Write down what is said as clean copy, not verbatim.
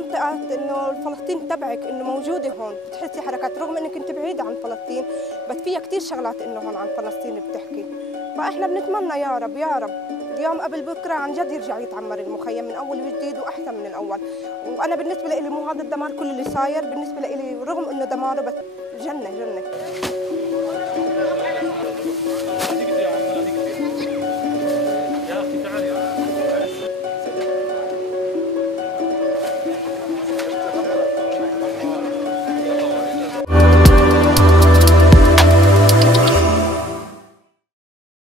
منطقه انه فلسطين تبعك، انه موجوده هون، بتحسي حركات رغم انك انت بعيده عن فلسطين، بس فيها كثير شغلات انه هون عن فلسطين بتحكي. فاحنا بنتمنى يا رب يا رب اليوم قبل بكره عن جد يرجع يتعمر المخيم من اول وجديد واحسن من الاول. وانا بالنسبه لي مو هذا الدمار كل اللي صاير بالنسبه لي رغم انه دماره بس جنه جنه.